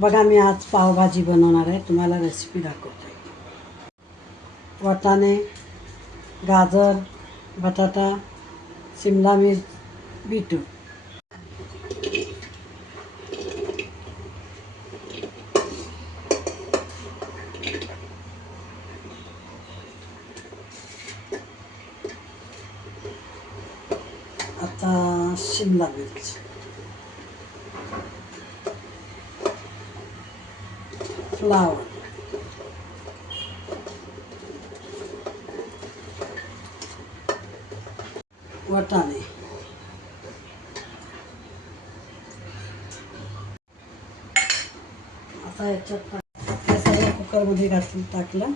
बघा मी आज पावभाजी बनवणार आहे. तुम्हाला रेसिपी दाखवते. वाटाणे, गाजर, बटाटा, शिमला मिर्च, बीटरूट. आता शिमला मिर्च, फ्लावर, वाटाणे, आता याच्यात हे सगळं कुकरमध्ये घातलं टाकलं.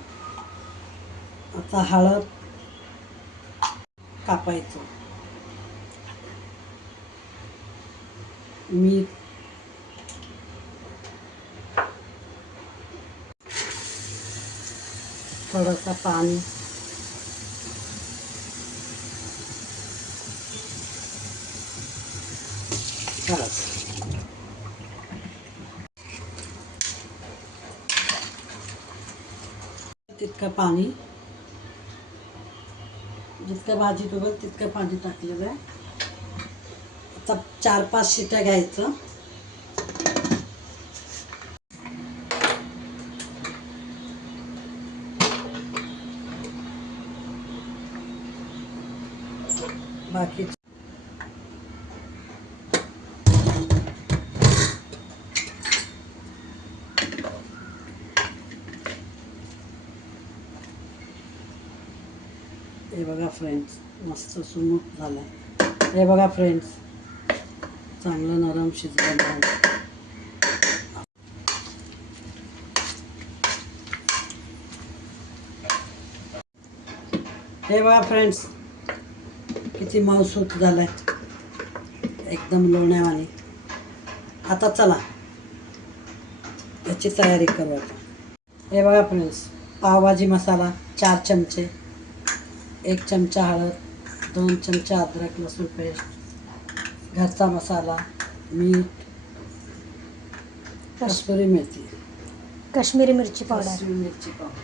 आता हळद कापायचं, मीठ, थोडंसं पाणी, बस. तितकं पाणी, जितकं भाजी बघल तितकं पाणी टाकलेलं आहे. आता 4-5 शिट्या घ्यायचं. बाकी हे बघा फ्रेंड्स, मस्त सुमूट झालं. हे बघा फ्रेंड्स, चांगलं नरम शिजलं आहे. हे बघा फ्रेंड्स, किती मऊसूत झालं आहे, एकदम लोण्यावानी. आता चला याची तयारी करू. हे बघा फ्रेंड्स, पावभाजी मसाला 4 चमचे, 1 चमचा हळद, 2 चमचे अद्रक लसूण पेस्ट, घरचा मसाला, मीठ, कस्तुरी मेथी, काश्मीरी मिरची पावडर, काश्मीरी मिरची पावडर,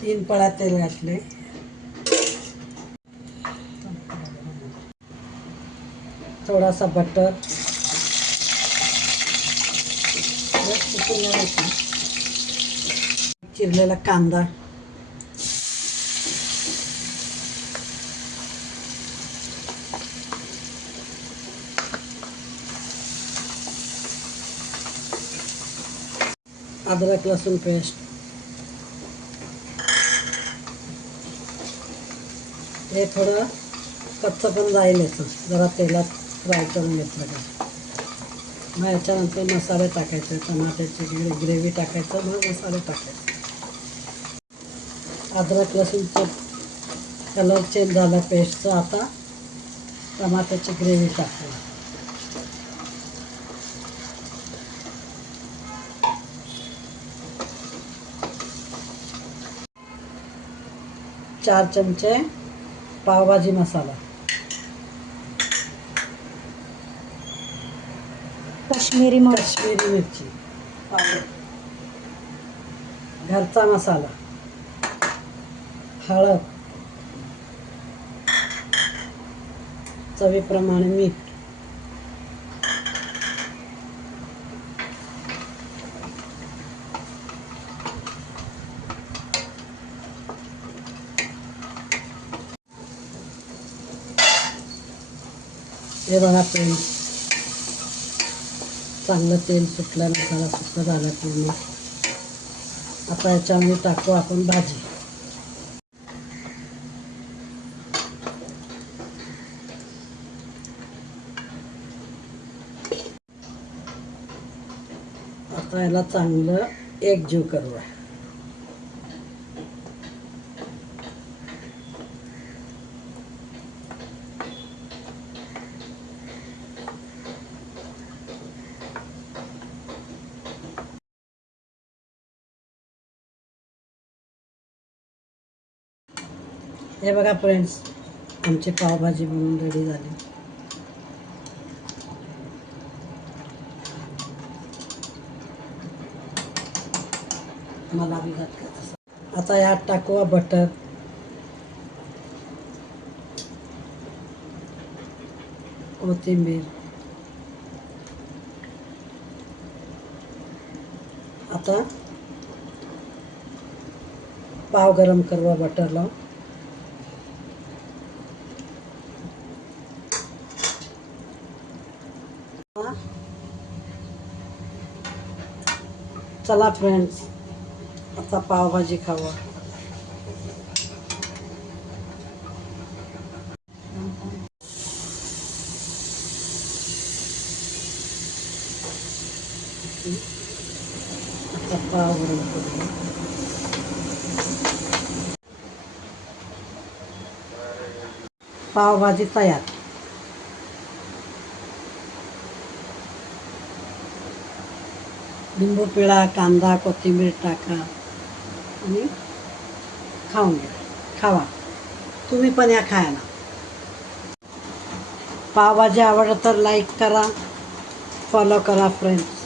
तीन पळ्या तेल घातले, थोडासा बटर, चिरलेला कांदा, अद्रक लसूण पेस्ट, हे थोडं कच्चं पण जाईल. याचं जरा तेलात फ्राय करून घेतलं का मग याच्यानंतर मसाले टाकायचे, टमाट्याची ग्रेव्ही टाकायचं, मग मसाले टाकायचे. अद्रक लसूणचं कलर चेंज झाला पेस्टचं. आता टमाट्याची ग्रेव्ही टाकली. 4 चमचे पावभाजी मसाला, काश्मीरी मिरची पावडर, घरचा मसाला, हळद, चवीप्रमाणे मीठ, हे बघा फ्रेंड्स, चांगलं तेल सुटलं, मसाला सुकं झाला पूर्ण. आता याच्यामध्ये टाकू आपण भाजी. आता याला चांगलं एकजीव करूया. हे बघा फ्रेंड्स, आमची पावभाजी बनवून रेडी झाली. मला बी घातलं. आता यात टाकू बटर, कोथिंबीर. आता पाव गरम करवा बटर लावून. चला फ्रेंड्स, आता पावभाजी खावा. आता पाव गरम करूया. पावभाजी तयार. लिंबू पिळा, कांदा कोथिंबीर टाका आणि खाऊन घ्या. खावा, तुम्ही पण या खायला. पावभाजी आवडलं तर लाईक करा, फॉलो करा फ्रेंड्स.